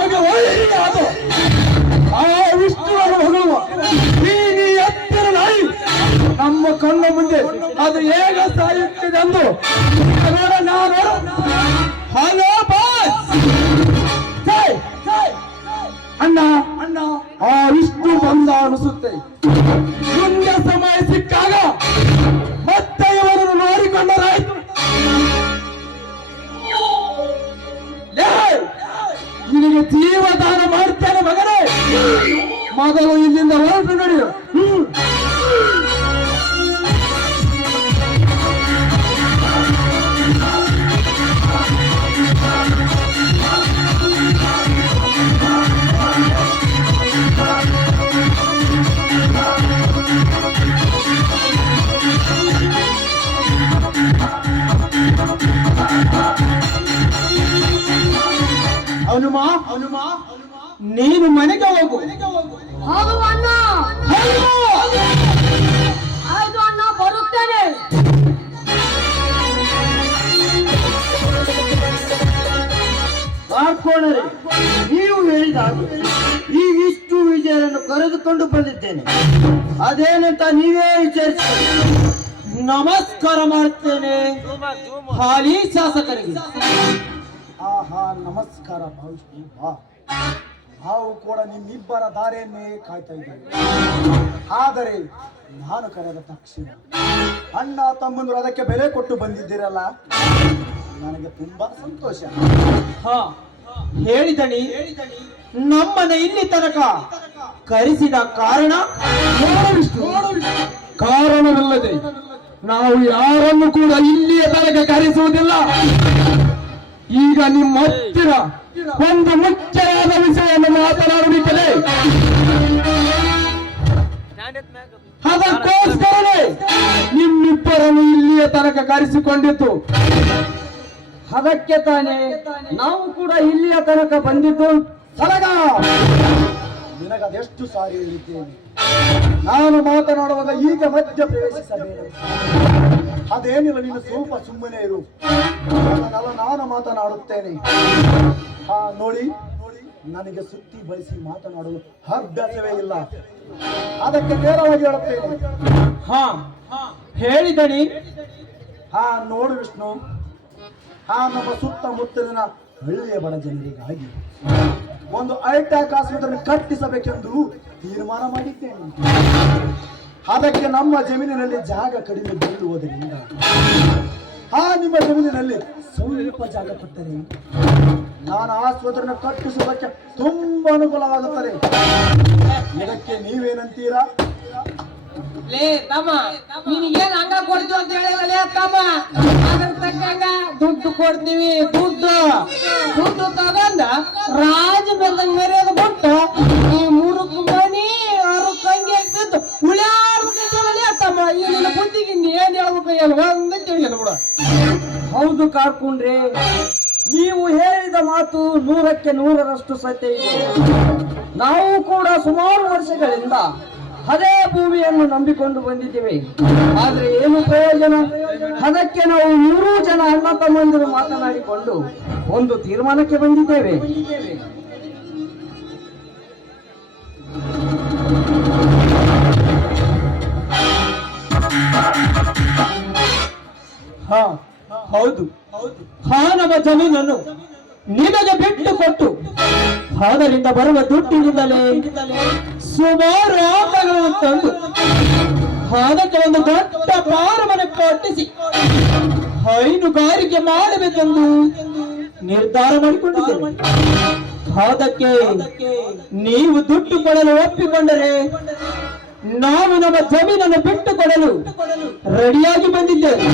ನಮಗೆ ಒಳ್ಳೆಯದು ಆ ವಿಷ್ಣುವನ್ನು ಹೊಗಳುವ ನೀನಿ ಎತ್ತಿರ ನಾಯಿ ನಮ್ಮ ಕಣ್ಣ ಮುಂದೆ. ಅದು ಹೇಗ ಸಾಯುತ್ತಿದೆ ಈಗ ನೋಡ ನಾನು. Hello boss. ಅಣ್ಣ ಅಣ್ಣ, ಆ ವಿಷ್ಣು ಬಂದ ಅನಿಸುತ್ತೆ. ಜೀವದಾನ ಮಾಡ್ತೇನೆ ಮಗನೇ. ಮೊದಲು ಇಲ್ಲಿಂದ ಹೊರಟು ಅದೇನಂತ ನೀವೇ ವಿಚಾರಿಸಿ. ನಮಸ್ಕಾರ ಮಾಡ್ತೇನೆ. ಹಾಲಿ ಶಾಸಕರಿಗೆ. ಆಹಾ ನಮಸ್ಕಾರ ಬಾ. ನಾವು ಕೂಡ ನಿಮ್ಮಿಬ್ಬರ ದಾರಿಯನ್ನೇ ಕಾಯ್ತಾ ಇದ್ದೇವೆ. ಆದರೆ ನಾನು ಕರೆದ ತಕ್ಷಣ ಅಣ್ಣ ತಮ್ಮಂದ್ರು ಅದಕ್ಕೆ ಬೆಲೆ ಕೊಟ್ಟು ಬಂದಿದ್ದೀರಲ್ಲ? ನನಗೆ ತುಂಬಾ ಸಂತೋಷ. ಹಾ. ಹೇಳಿದಣಿ. ನಮ್ಮನ್ನ ಇಲ್ಲಿ ತನಕ ಕರೆಸಿದ ಕಾರಣ ಕಾರಣವಿಲ್ಲದೆ ನಾವು ಯಾರನ್ನು ಕೂಡ ಇಲ್ಲಿಯ ತನಕ ಕರೆಸುವುದಿಲ್ಲ. ಈಗ ನಿಮ್ಮ ಹತ್ತಿರ ಒಂದು ಮುಖ್ಯವಾದ ವಿಷಯವನ್ನು ಮಾತನಾಡಬೇಕಿದೆ ಅದಕ್ಕೋಸ್ಕರವೇ ನಿಮ್ಮಿಬ್ಬರನ್ನು ಇಲ್ಲಿಯ ತನಕ ಕರೆಸಿಕೊಂಡಿತ್ತು ಅದಕ್ಕೆ ತಾನೆ ನಾವು ಕೂಡ ಇಲ್ಲಿಯ ತನಕ ಬಂದಿದ್ದು. ಸಲಗ ನಿನಗದೆಷ್ಟು ಸಾರಿ ಹೇಳಿದ್ದೇನೆ. ನಾನು ಮಾತನಾಡುವಾಗ ಈಗ ಮಧ್ಯ ಪ್ರವೇಶಿಸಬೇಡ. ಅದೇನಿಲ್ಲ ನೀನು ಸ್ವಲ್ಪ ಸುಮ್ಮನೆ ಇರು. ನಾನು ಮಾತನಾಡುತ್ತೇನೆ. ಹಾ ನೋಡಿ ನೋಡಿ ನನಗೆ ಸುತ್ತಿ ಬಳಸಿ ಮಾತನಾಡಲು ಅಭ್ಯಾಸವೇ ಇಲ್ಲ. ಅದಕ್ಕೆ ನೇರವಾಗಿ ಹೇಳುತ್ತೇನೆ. ಹಾ ಹೇಳಿದಣಿ. ಹಾ ನೋಡು ವಿಷ್ಣು. ಹಾ ನಮ್ಮ ಸುತ್ತಮುತ್ತಲಿನ ಹಳ್ಳಿಯ ಬಡ ಜನರಿಗಾಗಿ ಒಂದು ಐಟ್ಯಾಕ್ ಆಸ್ಪತ್ರೆ ಕಟ್ಟಿಸಬೇಕೆಂದು ತೀರ್ಮಾನ ಮಾಡಿದ್ದೇನೆ. ಅದಕ್ಕೆ ನಮ್ಮ ಜಮೀನಿನಲ್ಲಿ ಜಾಗ ಕಡಿಮೆ ಬೀಳುವುದರಿಂದ, ಆ ನಿಮ್ಮ ಜಮೀನಿನಲ್ಲಿ ಸ್ವಲ್ಪ ಜಾಗ ಕೊಟ್ಟರೆ ನಾನು ಆಸ್ಪತ್ರೆಯನ್ನು ಕಟ್ಟಿಸುವುದಕ್ಕೆ ತುಂಬಾ ಅನುಕೂಲವಾಗುತ್ತದೆ. ಇದಕ್ಕೆ ನೀವೇನಂತೀರಾ? ಲೇ, ತಮ್ಮ ನಿನಗೇನ್ ಹಂಗ ಕೊಡ್ತೀವಿ ಅಂತ ಹೇಳಿಲ್ಲ, ಲೇ, ತಮ್ಮ. ಅದ್ರ ತಕ್ಕಂಗ ದುಡ್ಡು ಕೊಡ್ತೀವಿ, ದುಡ್ಡು. ದುಡ್ಡು ತಗೊಂಡ ರಾಜ ಬೆಲ್ದಂಗ್ ಮರ್ಯಾದ ಬಿಟ್ಟು ಈ ಮುರುಕ್ ಮನಿ ಅರುಕಂಗೆ ಇದ್ದು ಉಳ್ಯಾಡ್ಬೇಕಂತೇಳಿ ತಮ್ಮ. ಈ ನಿನ್ನ ಬುದ್ಧಿಗೆ ಏನು ಹೇಳ್ಬೇಕು ಏನು ಒಂದೇ ತಿಳಿಯಲ್ಲ ಬಿಡು. ಹೌದು ಕಾರ್ಕೊಂಡ್ರೆ, ನೀವು ಹೇಳಿದ ಮಾತು ನೂರಕ್ಕೆ ನೂರರಷ್ಟು ಸತ್ಯ ಇದೆ. ನಾವು ಕೂಡ ಸುಮಾರು ವರ್ಷಗಳಿಂದ ಅದೇ ಭೂಮಿಯನ್ನು ನಂಬಿಕೊಂಡು ಬಂದಿದ್ದೇವೆ. ಆದ್ರೆ ಏನು ಪ್ರಯೋಜನ? ಅದಕ್ಕೆ ನಾವು ಮೂರೂ ಜನ ಅಣ್ಣ ತಮ್ಮಂದಿರು ಮಾತನಾಡಿಕೊಂಡು ಒಂದು ತೀರ್ಮಾನಕ್ಕೆ ಬಂದಿದ್ದೇವೆ. ಹಾ, ಹೌದು. ಹಾ ನಮ್ಮ ಜಮೀನನ್ನು ನಿಮಗೆ ಬಿಟ್ಟು ಕೊಟ್ಟು ಅದರಿಂದ ಬರುವ ದುಡ್ಡಿನಿಂದಲೇ ಸುಮಾರು ಆಟಗಳನ್ನು ತಂದು ಅದಕ್ಕೆ ಒಂದು ದೊಡ್ಡ ಪಾರವನ್ನು ಕಟ್ಟಿಸಿ ಹೈನುಗಾರಿಕೆ ಮಾಡಬೇಕೆಂದು ನಿರ್ಧಾರ ಮಾಡಿಕೊಂಡಿದ್ದೇನೆ. ಅದಕ್ಕೆ ನೀವು ದುಡ್ಡು ಕೊಡಲು ಒಪ್ಪಿಕೊಂಡರೆ ನಾವು ನಮ್ಮ ಜಮೀನನ್ನು ಬಿಟ್ಟು ಕೊಡಲು ರೆಡಿಯಾಗಿ ಬಂದಿದ್ದೇವೆ.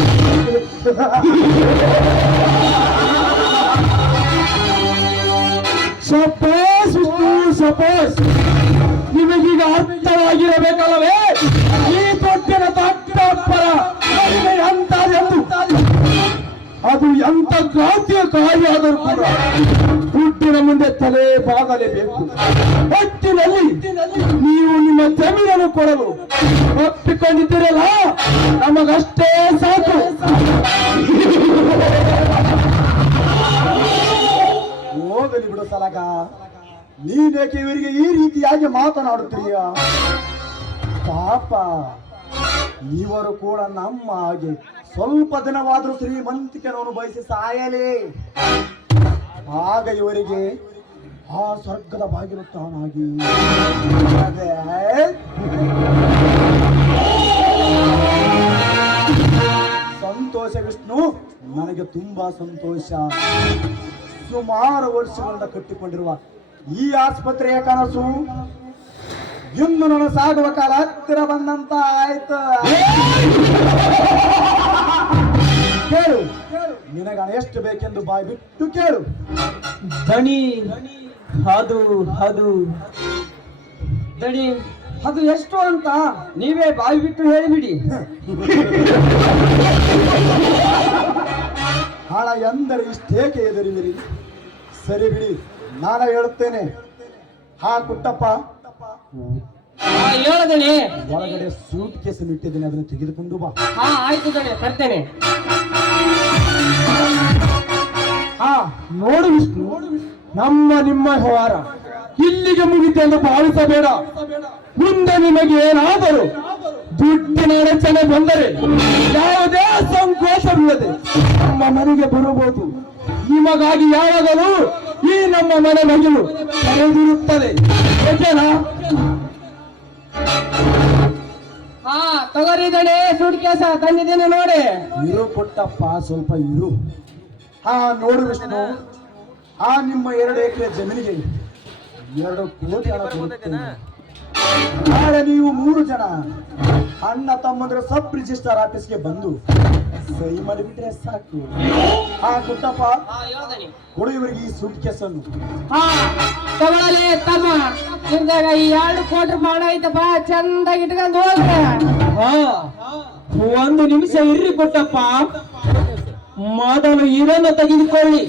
ವಿಷ್ಣು ಶಪೋಸ್. ನಿಮಗೀಗ ಅರ್ಥವಾಗಿರಬೇಕಲ್ಲವೇ? ಈ ತೊಟ್ಟಿನ ತಟ್ಟಪ್ಪರ ಎಂತದೆಂದು ಅದು ಎಂತ ಕ್ರಾಂತಿಯ ಕಾರ್ಯ ಆದರೂ ಕೂಡ ಹುಟ್ಟಿನ ಮುಂದೆ ತಲೆ ಬಾಗಲೇಬೇಕು. ಒಟ್ಟಿನಲ್ಲಿ ನೀವು ನಿಮ್ಮ ಜಮೀನನ್ನು ಕೊಡಲು ಒಪ್ಪಿಕೊಂಡಿದ್ದೀರಲ್ಲ? ನಮಗಷ್ಟೇ ಸಾಕು. ಹೋಗಲಿ ಬಿಡು ಸಲಗ. ನೀನೇಕೆ ಇವರಿಗೆ ಈ ರೀತಿಯಾಗಿ ಮಾತನಾಡುತ್ತೀಯ? ಪಾಪ, ಇವರು ಕೂಡ ನಮ್ಮ ಹಾಗೆ ಸ್ವಲ್ಪ ದಿನವಾದರೂ ಶ್ರೀಮಂತಿಕೆಯನ್ನು ಬಯಸಿ ಸಾಯಲಿ. ಆಗ ಇವರಿಗೆ ಆ ಸ್ವರ್ಗದ ಬಾಗಿಲು ತಾನಾಗಿ ಸಂತೋಷ ವಿಷ್ಣು, ನನಗೆ ತುಂಬಾ ಸಂತೋಷ. ಸುಮಾರು ವರ್ಷಗಳಿಂದ ಕಟ್ಟಿಕೊಂಡಿರುವ ಈ ಆಸ್ಪತ್ರೆಯ ಕನಸು ಇನ್ನು ನನ್ನ ಸಾಗುವ ಕಾಲ ಹತ್ತಿರ ಬಂದಂತ ಆಯ್ತು. ಕೇಳು. ನಿನಗ ಎಷ್ಟು ಬೇಕೆಂದು ಬಾಯಿ ಬಿಟ್ಟು ಕೇಳು. ದಣಿ ಅದು ಅದು ದಣಿ ಅದು ಎಷ್ಟು ಅಂತ? ನೀವೇ ಬಾಯಿ ಬಿಟ್ಟು ಹೇಳಿಬಿಡಿ. ಹಣ ಎಂದರೆ ಇಷ್ಟೇಕೆ ಎದುರಿದಿರಿ? ಸರಿ ಬಿಡಿ ನಾನು ಹೇಳುತ್ತೇನೆ. ಹಾ ಕುಟ್ಟಪ್ಪ ಒಳಗಡೆ ಸೂಟ್ ಕೇಸ್ ಇಟ್ಟಿದ್ದೇನೆ ಅದನ್ನು ತೆಗೆದುಕೊಂಡು ಬಾ. ಹಾ ಆಯ್ತು ದಣಿ ತರ್ತೇನೆ ಹಾ ನೋಡು ವಿಷ್ಣು. ನಮ್ಮ ನಿಮ್ಮ ವ್ಯವಹಾರ. ಇಲ್ಲಿಗೆ ಮುಗಿತೆ ಎಂದು ಭಾವಿಸಬೇಡ. ಮುಂದೆ ನಿಮಗೆ ಏನಾದರೂ ದುಡ್ಡಿನ ಅಡಚಣೆ ಬಂದರೆ ಯಾವುದೇ ಸಂಕೋಚವಿಲ್ಲದೆ ನಮ್ಮ ಮನೆಗೆ ಬರಬಹುದು. ನಿಮಗಾಗಿ ಯಾವಾಗಲೂ ಈ ನಮ್ಮ ಮನೆ ಮಗಿಲು ತೆರೆದಿರುತ್ತದೆ. ಹಾ ತಗೋರಿ ದಣಿ ಸುಡ್ ತಂದಿದ್ದೇನೆ ನೋಡಿ. ಇರು ಕೊಟ್ಟಪ್ಪ ಸ್ವಲ್ಪ ಇರು. ಹಾ ನೋಡು ವಿಷ್ಣು. ಆ ನಿಮ್ಮ ಎರಡು ಎಕರೆ ಜಮೀನಿಗೆ ಎರಡು ಕೋಟಿ ಹಣ ಕೊಡುತ್ತೇನೆ ನಾಳೆ ನೀವು ಮೂರು ಜನ ಅಣ್ಣ ತಮ್ಮಂದ್ರ ಸಬ್ ರಿಜಿಸ್ಟರ್ ಆಫೀಸ್ಗೆ ಬಂದು ಸಹಿ ಮಾಡಿಬಿಟ್ರೆ ಸಾಕು. ಆ ಹೇಳದಣಿ ಕೊಡು ಇವರಿಗೆ ಈ ಸೂಟ್ ಕೇಸನ್ನು. ಹಾ ತಗೊಳ್ಳಲಿ ತಮ್ಮ. ನಿಮ್ದಾಗ ಈ ಎರಡು ಕೋಟಿ ಮಾಡ ಐತಪ್ಪ ಚಂದಾಗಿ ಇಟ್ಕೊಂಡು ಹೋಗ್ರೆ ಹಾ ಒಂದು ನಿಮಿಷ ಇರ್ರಿ ಕೊಟ್ಟಪ್ಪ ಮೊದಲು ಇದನ್ನು ತೆಗೆದುಕೊಳ್ಳಿ.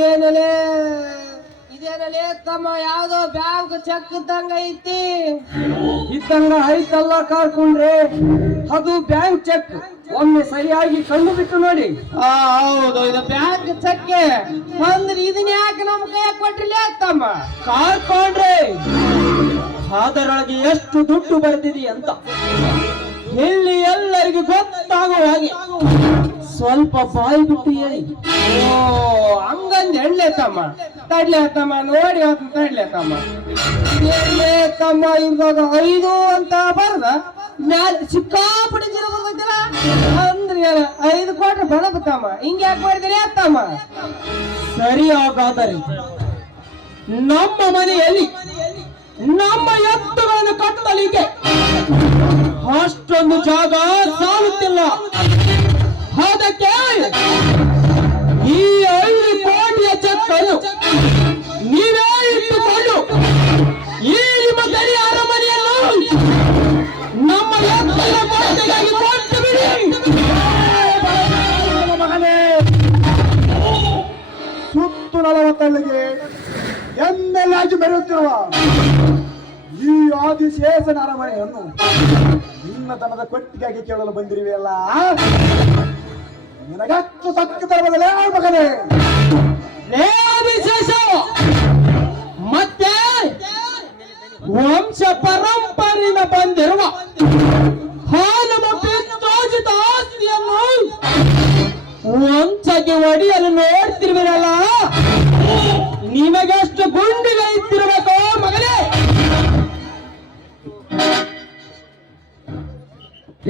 ಇದೇನಲೇ? ಇದೇನಲೇ? ತಮ್ಮ ಯಾವ್ದೋ ಬ್ಯಾಂಕ್ ಚೆಕ್ ಇದ್ದಂಗ ಐತಿ. ಇದ್ದಂಗ ಐತಲ್ಲ ಕಾರ್ಕೊಂಡ್ರೆ. ಅದು ಬ್ಯಾಂಕ್ ಚೆಕ್. ಒಮ್ಮೆ ಸರಿಯಾಗಿ ಕಂಡು ಬಿಟ್ಟು ನೋಡಿ. ಆ ಹೌದು ಇದು ಬ್ಯಾಂಕ್ ಚೆಕ್. ಅಂದ್ರೆ ಇದನ್ನ ಯಾಕೆ ನಮ್ ಕೈ ಕೊಟ್ಟಿಲ್ಲ ತಮ್ಮ? ಕಾರ್ಕೊಂಡ್ರೆ ಅದರೊಳಗೆ ಎಷ್ಟು ದುಡ್ಡು ಬರ್ತಿದೆ ಅಂತ ಇಲ್ಲಿ ಎಲ್ಲರಿಗೂ ಗೊತ್ತಾಗುವ ಹಾಗೆ. ಸ್ವಲ್ಪ ಬಾಯಿ ಬಿಟ್ಟು. ಹೇಳಿ ಓ ಹಂಗಂದ್ ಎಣ್ಣೆ ತಮ್ಮ. ತಡ್ಲೆ ತಮ್ಮ ನೋಡಿ ಅಂತ ತಡ್ಲೆ ತಮ್ಮ. ತಮ್ಮ ಇವಾಗ ಐದು ಅಂತ ಬರ್ದ ಮ್ಯಾಲ ಸಿಕ್ಕಾಪಡಿ ಬರ್ತೈತಿಲ್ಲ ಅಂದ್ರೆ ಐದು ಕೋಟಿ ಬಡಬ ತಮ್ಮ. ಹಿಂಗ್ ಯಾಕೆ ಮಾಡಿದಿರಿ ತಮ್ಮ. ಸರಿ ಹಾಗಾದರೆ ನಮ್ಮ ಮನೆಯಲ್ಲಿ ನಮ್ಮ ಎತ್ತುಗಳನ್ನು ಕಟ್ಟಲಿಕ್ಕೆ ಅಷ್ಟೊಂದು ಜಾಗ ಸಾಲುತ್ತಿಲ್ಲ. ಅದಕ್ಕೆ ಈ ಐದು ಕೋಟಿಯ ಚಕ್ಕರು ಅನ್ನು ನೀವೇ ಇಟ್ಟುಕೊಂಡು ಈ ನಿಮ್ಮ ಗಡಿ ಅರಮನೆಯನ್ನು ನಮ್ಮ ಎತ್ತುಗಳ ಕೋಟೆಗಾಗಿ ಕೊಟ್ಟು ಬಿಡಿ. ಸುತ್ತು ನಲವತ್ತಲ್ಲಿಗೆ ಎಂದೆಲ್ಲಾಗಿ ಮೆರೆಯುತ್ತಿರುವ ಈ ಆದಿಶೇಷನ ಅರಮನೆಯನ್ನು ನಿನ್ನ ತನದ ಕೊಟ್ಟಿಗಾಗಿ ಕೇಳಲು ಬಂದಿರುವೆಯಲ್ಲ? ನಿನಗಷ್ಟು ಸಕ್ಕ ತರಬದಲೇ ಮಗನೇ. ವಿಶೇಷ. ಮತ್ತೆ ವಂಶ ಪರಂಪರೆಯಿಂದ ಬಂದಿರುವ ಹಾಲು ಮಕ್ಕಳ ಆಸ್ತಿಯನ್ನು ವಂಶಕ್ಕೆ ಒಡೆಯಲು ನೋಡ್ತಿರುವಿರಲ್ಲ? ನಿಮಗೆಷ್ಟು ಗುಂಡಿಗಳಿತ್ತಿರಬೇಕು ಮಗನೇ?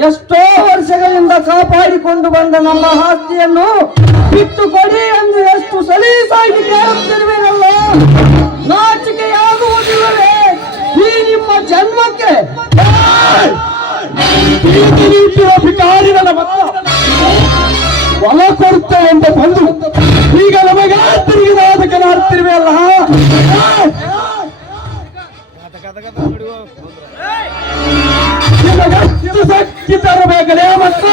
ಎಷ್ಟೋ ಕಾಪಾಡಿಕೊಂಡು ಬಂದ ನಮ್ಮ ಆಸ್ತಿಯನ್ನು ಬಿಟ್ಟು ಕೊಡಿ ಎಂದು ಎಷ್ಟು ಸಲೀಸಾಗಿ ಕೇಳುತ್ತಿರುವಿರಲ್ಲ ನಾಚಿಕೆಯಾಗುವುದಿಲ್ಲವೇ? ಈ ನಿಮ್ಮ ಜನ್ಮಕ್ಕೆ ಕೊಡುತ್ತೆ ಹೊಲ ಕೊಡುತ್ತೇವೆ ಅಂತ ಬಂದು ಈಗ ನಮಗೆ ತಿರುಗಿದ ಅದಕ್ಕೆ ಮಾಡ್ತಿರ್ವಿ ಅಲ್ಲ ನಿಮಗೆಷ್ಟು ಶಕ್ತಿ ತರಬೇಕಲೇ ಮತ್ತು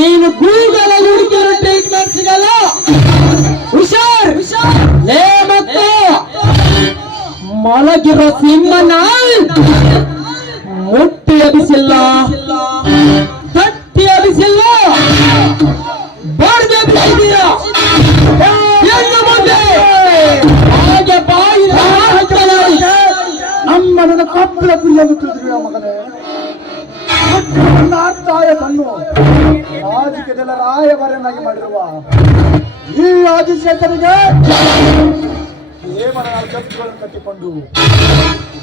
ನೀನು ಗೂಗಲ್ ಅಲ್ಲಿ ಹುಡುಕಿರೋ ಟ್ರೀಟ್ಮೆಂಟ್ ಸಿಗಲ್ಲ. ಹುಷಾರ್ ಲೇ ಮತ್ತು ಮಲಗಿರೋ ಸಿಂಹನ ಮುಟ್ಟಿ ಅಬಿಸಿಲ್ಲ ತಟ್ಟಿ ಅಬಿಸಿಲ್ಲ ಬಡ್ದು ಅಬಿಸಿದೀಯ ಎನ್ನು ಮುಂದೆ ಹಾಗೆ ಬಾಯಿ ನಮ್ಮ ಕಪ್ಪಲ ಕುರಿಯನ್ನು ತಿಳಿದ್ರಿ ಮಗನೇ? ಕಣ್ಣು ರಾಜಕೀಯದಲ್ಲ ರಾಯಭಾರನಾಗಿ ಮಾಡಿರುವ ಈ ಆದಿಶೇಖರಿಗೆ ದೇವರ ಕತ್ತುಗಳನ್ನು ಕಟ್ಟಿಕೊಂಡು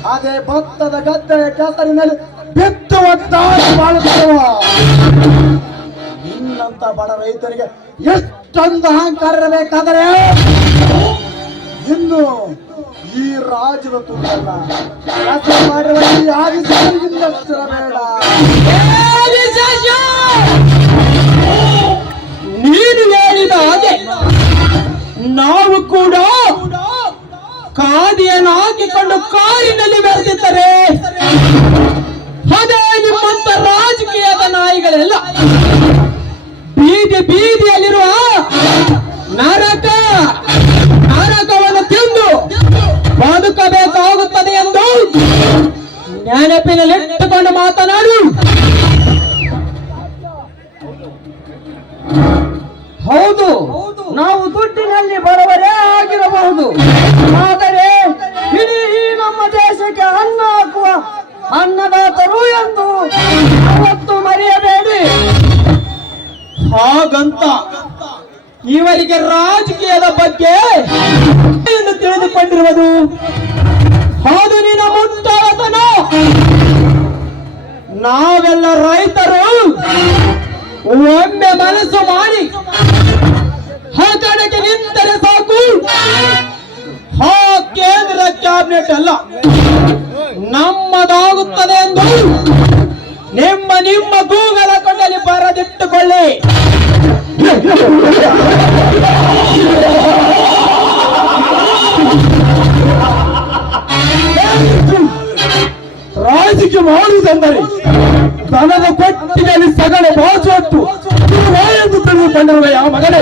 ಅದೇ ಭತ್ತದ ಗದ್ದೆಯ ಕೆಸರಿನಲ್ಲಿ ಬಿತ್ತುವಂತ ಮಾಡುತ್ತಿರುವ ನಿನ್ನಂತ ಬಡ ರೈತರಿಗೆ ಎಷ್ಟೊಂದು ಅಹಂಕಾರ ಇರಬೇಕಾದರೆ ಇನ್ನು ಈ ರಾಜನ ತುಂಬಲ್ಲ ನೀನು ಹೇಳಿದ ಹಾಗೆ ನಾವು ಕೂಡ ಕಾದಿಯನ್ನು ಹಾಕಿಕೊಂಡು ಕಾರಿನಲ್ಲಿ ಬೆಳೆದಿದ್ದರೆ ಅದೇ ನಿಮ್ಮಂತ ರಾಜಕೀಯದ ನಾಯಿಗಳೆಲ್ಲ ಬೀದಿ ಬೀದಿಯಲ್ಲಿರುವ ನರಕ ಬದುಕಬೇಕಾಗುತ್ತದೆ ಎಂದು ನೆನಪಿನಲ್ಲಿಟ್ಟುಕೊಂಡು ಮಾತನಾಡು. ಹೌದು, ನಾವು ದುಡ್ಡಿನಲ್ಲಿ ಬಡವರೇ ಆಗಿರಬಹುದು. ಆದರೆ ಇಡೀ ನಮ್ಮ ದೇಶಕ್ಕೆ ಅನ್ನ ಹಾಕುವ ಅನ್ನದಾತರು ಎಂದು ಅವತ್ತು ಮರೆಯಬೇಡಿ. ಹಾಗಂತ ಇವರಿಗೆ ರಾಜಕೀಯದ ಬಗ್ಗೆ ತಿಳಿದುಕೊಂಡಿರುವುದು? ಹೌದು ನಿನ್ನ ಮುಟ್ಟಾಳತನ ನಾವೆಲ್ಲ ರೈತರು. ಒಮ್ಮೆ ಮನಸ್ಸು ಮಾಡಿ ಕಡೆಗೆ ನಿಂತರೆ ಸಾಕು. ಹಾ ಕೇಂದ್ರ ಕ್ಯಾಬಿನೆಟ್ ಅಲ್ಲ, ನಮ್ಮದಾಗುತ್ತದೆ ಎಂದು ನಿಮ್ಮ ನಿಮ್ಮ ಗೂಗಲ ಕೊಂಡಲ್ಲಿ ಬರದಿಟ್ಟುಕೊಳ್ಳಿ. ರಾಜಕೀಯ ಮಾಡುವುದೆಂದರೆ ದನದ ಕೊಟ್ಟಿಗೆಯಲ್ಲಿ ಸಗಣೆ ಬಾಚುವಟ್ಟು ಎಂದು ತಿಳಿದುಕೊಂಡಿರುವ ಯಾವ ಮಗನೇ?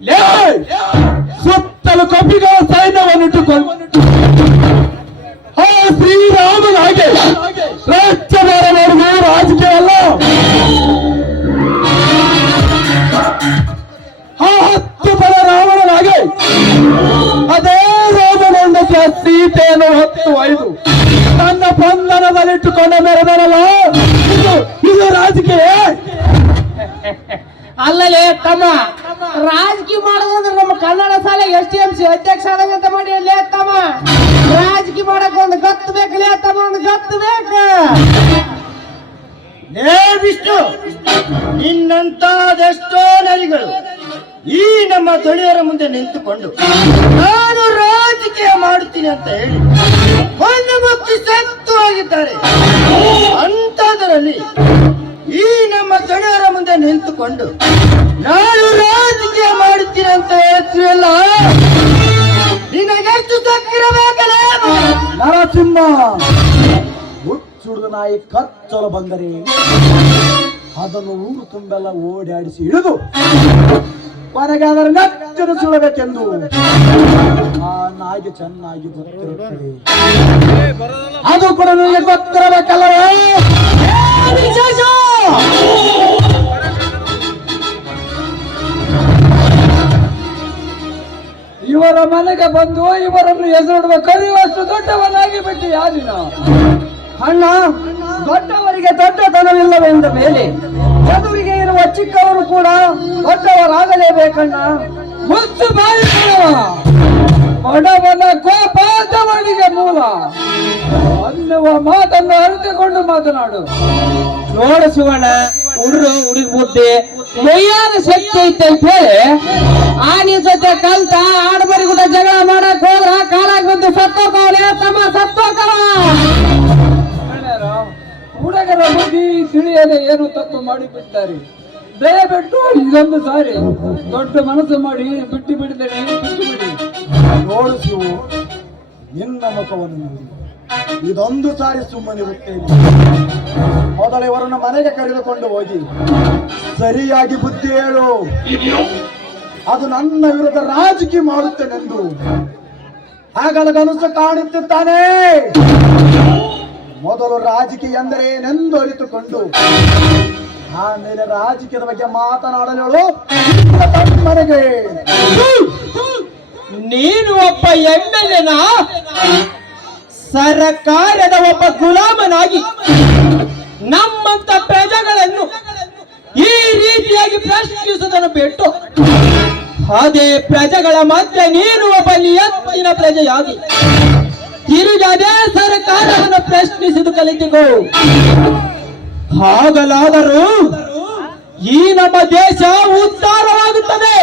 ಲೇ! ಸುತ್ತಲೂ ಕಬ್ಬಿಗಳ ಸೈನ್ಯವನ್ನು ಇಟ್ಟುಕೊಂಡು ಆ ಶ್ರೀರಾಮನ ಹಾಗೆ ರಾಜ್ಯಭಾರ ಮಾಡುವುದು ರಾಜಕೀಯ ಅಲ್ಲ. ಅಂತದರಲ್ಲಿ ಈ ನಮ್ಮ ಜನರ ಮುಂದೆ ನಿಂತುಕೊಂಡು ನಾನು ರಾಜಕೀಯ ಮಾಡುತ್ತೀನಿ ಅಂತ ಹೇಳ್ತೀವಲ್ಲ ನಿನಗೆಷ್ಟು ತಕ್ಕಿರಬೇಕಲ್ಲ ನರಸಿಂಹ ಹುಚ್ಚುಡಿದ ನಾಯಿ ಕಚ್ಚಲು ಬಂದರೆ ಅದನ್ನು ಊರು ತುಂಬೆಲ್ಲ ಓಡಾಡಿಸಿ ಹಿಡಿದು ಕೊನೆಗಾದರೆ ನೆಚ್ಚನ್ನು ಸುಳಬೇಕೆಂದು ಆ ನಾಯಿಗೆ ಚೆನ್ನಾಗಿ ಗೊತ್ತಿರುತ್ತದೆ. ಅದು ಕೂಡ ನನಗೆ ಗೊತ್ತಿರಬೇಕಲ್ಲವೇ? ಇವರ ಮನೆಗೆ ಬಂದು ಇವರನ್ನು ಎದುರಿಡುವ ಕರೆಯುವಷ್ಟು ದೊಡ್ಡವನಾಗಿ ಬಿಟ್ಟು ಯಾರಿನ? ಅಣ್ಣ, ದೊಡ್ಡವರಿಗೆ ದೊಡ್ಡತನವಿಲ್ಲವೆಂದ ಮೇಲೆ ಚದುವಿಗೆ ಇರುವ ಚಿಕ್ಕವರು ಕೂಡ ದೊಡ್ಡವರಾಗಲೇಬೇಕಣ್ಣ. ಮುದ್ದು ಬಾಯಿ ಬಡವನ ಕೋಪಾದವನಿಗೆ ಮೂಲ. ಅನ್ನುವ ಮಾತನ್ನು ಅರಿತುಕೊಂಡು ಮಾತನಾಡು. ನೋಡು ಶಿವಣ್ಣ ಹುಡ್ರು ಹುಡುಗ ಬುದ್ಧಿ. ಮೈಯಾದ ಶಕ್ತಿ ಐತೆ ಅಂತ ಹೇಳಿ ಆನಿ ಜೊತೆ ಕಲ್ತ ಆಡ್ಬರಿ ಕೂಡ ಜಗಳ ಮಾಡಕ್ ಹೋದ್ರ ಕಾಲಾಗ್ ಬಂದು ಸತ್ತೋಕವ್ರೆ ತಮ್ಮ ಸತ್ತೋಕವ ಹುಡುಗರ ಬುದ್ಧಿ ತಿಳಿಯದೆ ಏನು ತಪ್ಪು ಮಾಡಿಬಿಡ್ತಾರೆ ದಯವಿಟ್ಟು ಇದೊಂದು ಸಾರಿ ದೊಡ್ಡ ಮನಸ್ಸು ಮಾಡಿ ಬಿಟ್ಟು ಬಿಡಿದರೆ ಬಿಟ್ಟು ಬಿಡಿ. ನೋಡು ಶಿವು ನಿನ್ನ ಮುಖವನ್ನು ನೋಡಿ. ಇದೊಂದು ಸಾರಿ ಸುಮ್ಮನಿರುತ್ತೇನೆ ಮೊದಲ ಇವರನ್ನು ಮನೆಗೆ ಕರೆದುಕೊಂಡು ಹೋಗಿ, ಸರಿಯಾಗಿ ಬುದ್ಧಿ ಹೇಳು. ಅದು ನನ್ನ ವಿರುದ್ಧ ರಾಜಕೀಯ ಮಾಡುತ್ತೇನೆಂದು. ಆಗಲಗನಸು ಕಾಣುತ್ತಿದ್ದಾನೆ. ಮೊದಲು ರಾಜಕೀಯ ಎಂದರೆ ಏನೆಂದು ಅರಿತುಕೊಂಡು ಆಮೇಲೆ ರಾಜಕೀಯದ ಬಗ್ಗೆ ಮಾತನಾಡಲು ತಮ್ಮನಿಗೆ ನೀನು ಒಬ್ಬ ಎಂ ಎಲ್ ಎನ ಸರ್ಕಾರದ ಒಬ್ಬ ಗುಲಾಮನಾಗಿ ನಮ್ಮಂತ ಪ್ರಜೆಗಳನ್ನು ಈ ರೀತಿಯಾಗಿ ಪ್ರಶ್ನಿಸುವುದನ್ನು ಬಿಟ್ಟು ಅದೇ ಪ್ರಜೆಗಳ ಮಧ್ಯೆ ನೀನು ಒಬ್ಬ ನಿಯತ್ತಿನ ಪ್ರಜೆಯಾಗಿ ತಿರುಗಿ ಅದೇ ಸರ್ಕಾರವನ್ನು ಪ್ರಶ್ನಿಸಿದು ಕಲಿತಿಗೋ. ಹಾಗಲಾದರೂ ಈ ನಮ್ಮ ದೇಶ ಉದ್ಧಾರವಾಗುತ್ತದೆ.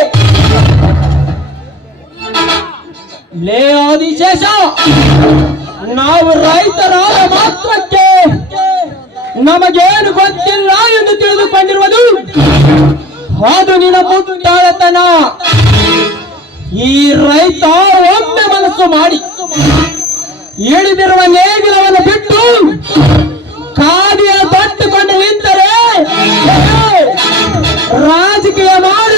ಲೇ ಆದಿಶೇಷ ನಾವು ರೈತರಾದ ಮಾತ್ರಕ್ಕೆ ನಮಗೇನು ಗೊತ್ತಿಲ್ಲ ಎಂದು ತಿಳಿದುಕೊಂಡಿರುವುದು. ಅದು ನಿನ್ನ ಮುಟ್ಟಾಳತನ ಈ ರೈತ ಒಮ್ಮೆ ಮನಸ್ಸು ಮಾಡಿ ಇಳಿದಿರುವ ನೇಗಿಲವನ್ನು ಬಿಟ್ಟು ಕಾದಿಯ ತಟ್ಟುಕೊಂಡು ನಿಂತರೆ. ರಾಜಕೀಯ ಮಾಡಿದಲ್ಲಿ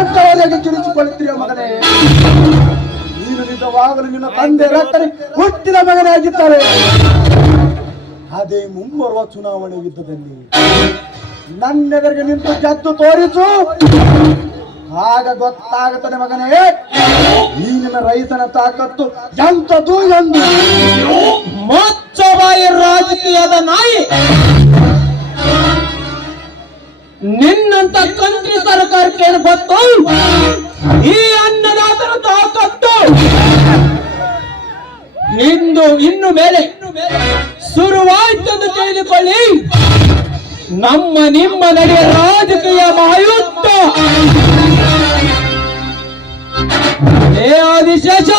ಗಂಟವರೆಗೆ ಕಿರಿಚಿಕೊಳ್ಳುತ್ತೀಯ ಮಗನೇ? ನೀನು ನಿಜವಾಗಲು ನಿನ್ನ ತಂದೆ ರಕ್ತನೆ ಹುಟ್ಟಿದ ಮಗನೇ ಆಗಿದ್ದಾರೆ ಅದೇ ಮುಂಬರುವ ಚುನಾವಣೆ ಯುದ್ಧದಲ್ಲಿ ನನ್ನೆದರಿಗೆ ನಿಂತು ಗೆದ್ದು ತೋರಿಸು. ಆಗ ಗೊತ್ತಾಗುತ್ತದೆ ಮಗನೇ ನೀನಿನ ರೈತನ ತಾಕತ್ತು ಎಂತದು ಎಂದು. ಮಚ್ಚಬಾಯಿ ರಾಜಕೀಯದ ನಾಯಿ. ನಿನ್ನಂತ ಕಂತ್ರಿ ನಮ್ಮ ನಿಮ್ಮ ನಡೆಯ ರಾಜಕೀಯ ಆದಿಶೇಷ,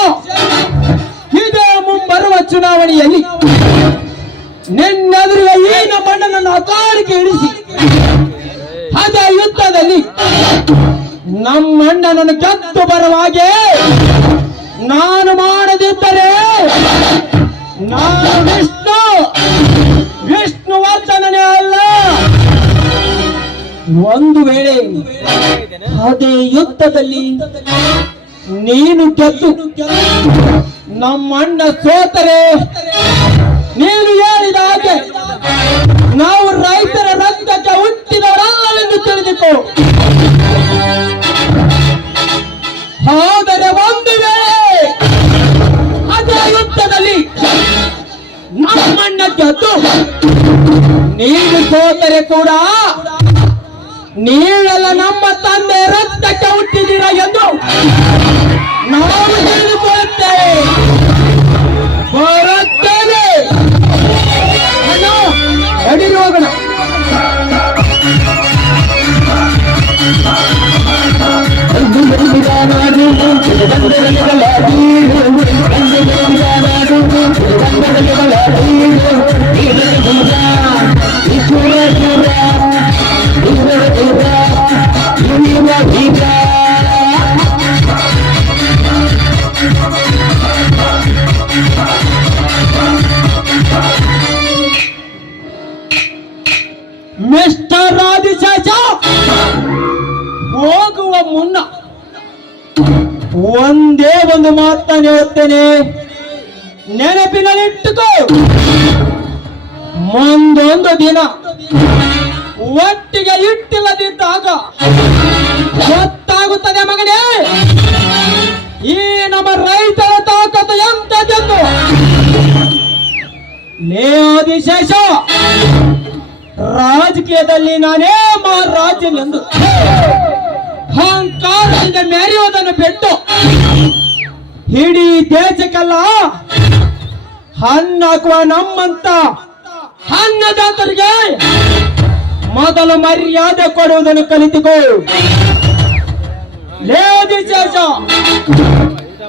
ಇದೇ ಮುಂಬರುವ ಚುನಾವಣೆಯಲ್ಲಿ ನಿನ್ನೆದುರಿಗೆ ಈ ನಮ್ಮಣ್ಣನನ್ನು ಅಕಾಲಿಕೆ ಇಳಿಸಿ, ಅದ ಯುದ್ಧದಲ್ಲಿ ನಮ್ಮಣ್ಣನನ್ನು ಕತ್ತು ಬರುವ ಹಾಗೆ ನಾನು ಮಾಡದಿದ್ದರೆ ನಾನು ವಿಷ್ಣು ವಿಷ್ಣುವರ್ಧನನೇ ಅಲ್ಲ. ಒಂದು ವೇಳೆ ಅದೇ ಯುದ್ಧದಲ್ಲಿ ನೀನು ಗೆದ್ದು ನಮ್ಮಣ್ಣ ಸೋತರೆ. ನೀನು ಹೇಳಿದ ಹಾಗೆ ನಾವು ರೈತರ ರಕ್ತಕ್ಕೆ ಹುಟ್ಟಿದವರಲ್ಲವೆಂದು ತಿಳಿದುಕೋ. ಆದರೆ ಒಂದು ವೇಳೆ ಅದೇ ಯುದ್ಧದಲ್ಲಿ ನಮ್ಮಣ್ಣ ಗೆದ್ದು ನೀನು ಸೋತರೆ ಕೂಡ ನೀವೆಲ್ಲ ನಮ್ಮ ತಂದೆ ರಕ್ತಕ್ಕೆ ಹುಟ್ಟಿದ್ದೀರಾ ಎಂದು ನಾವು ತಿಳಿದುಕೊಳ್ಳುತ್ತೇವೆ ಬರುತ್ತೇವೆ ಅಣ್ಣ, ನಡೀರಿ ಹೋಗೋಣ ಮಿಸ್ಟರ್ ಮಾತನ್ನು ನೆನಪಿನಲ್ಲಿಟ್ಟುಕೋ. ಮುಂದೊಂದು ದಿನ ಒಟ್ಟಿಗೆ ಇಟ್ಟಿಲ್ಲದಿದ್ದಾಗ ಗೊತ್ತಾಗುತ್ತದೆ ಮಗನೇ. ಈ ನಮ್ಮ ರೈತರ ತಾಕತ್ತು ಎಂತದ್ದು ಲೇ ಆದಿಶೇಷ, ರಾಜಕೀಯದಲ್ಲಿ ನಾನೇ ಮಹಾರಾಜನೆಂದು. ಅಹಂಕಾರದಿಂದ ಮೆರೆಯುವುದನ್ನು ಬಿಟ್ಟು ಇಡೀ ದೇಶಕ್ಕೆಲ್ಲ ಹಣ್ಣಾಕುವ ನಮ್ಮಂತ ಅನ್ನದಾತರಿಗೆ ಮೊದಲು ಮರ್ಯಾದೆ ಕೊಡುವುದನ್ನು ಕಲಿತುಕೋ.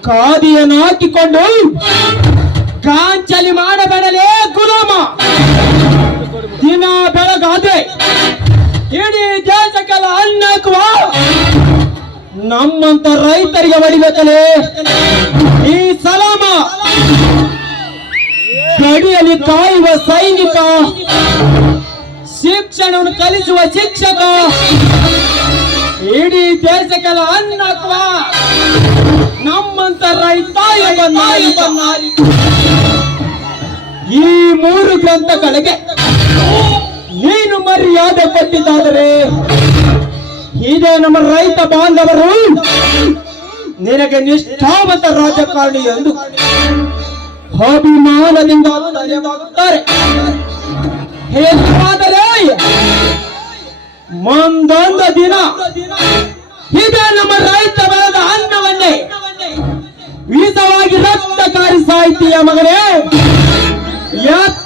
ಕಾದಿಯನ್ನು ಹಾಕಿಕೊಂಡು ಕಾಂಚಲಿ ಮಾಡಬೇಡಲೇ ಗುಲಾಮ. ದಿನ ಬೆಳಗಾದ್ರೆ ಇಡೀ ದೇಶಕ್ಕೆಲ್ಲ ಹಾಕುವ ನಮ್ಮಂತ ರೈತರಿಗೆ ಹೊಡಿಬೇಕಲೇ ಈ ಸಲಾಮ! ಗಡಿಯಲ್ಲಿ ಕಾಯುವ ಸೈನಿಕ, ಶಿಕ್ಷಣವನ್ನು ಕಲಿಸುವ ಶಿಕ್ಷಕ, ಇಡೀ ದೇಶಕ್ಕೆಲ್ಲ ಅನ್ನ ನಮ್ಮಂತ ರೈತ ಎಂಬ ಈ ಮೂರು ಗ್ರಂಥಗಳಿಗೆ ನೀನು ಮರ್ಯಾದೆ ಕೊಟ್ಟಿದ್ದಾದರೆ ಇದೇ ನಮ್ಮ ರೈತ ಬಾಂಧವರು ನಿನಗೆ ನಿಷ್ಠಾವಂತ ರಾಜಕಾರಣಿ ಎಂದು ಅಭಿಮಾನದಿಂದ ಹೇಗಾದರೆ ಮುಂದೊಂದು ದಿನ ಇದೇ ನಮ್ಮ ರೈತ ಬೆಳೆದ ಅನ್ನವನ್ನೇ ವಿಷವಾಗಿ ರಕ್ತಕಾರಿ ಸಾಹಿತ್ಯ ಮಗನೇ ಎಚ್ಚರ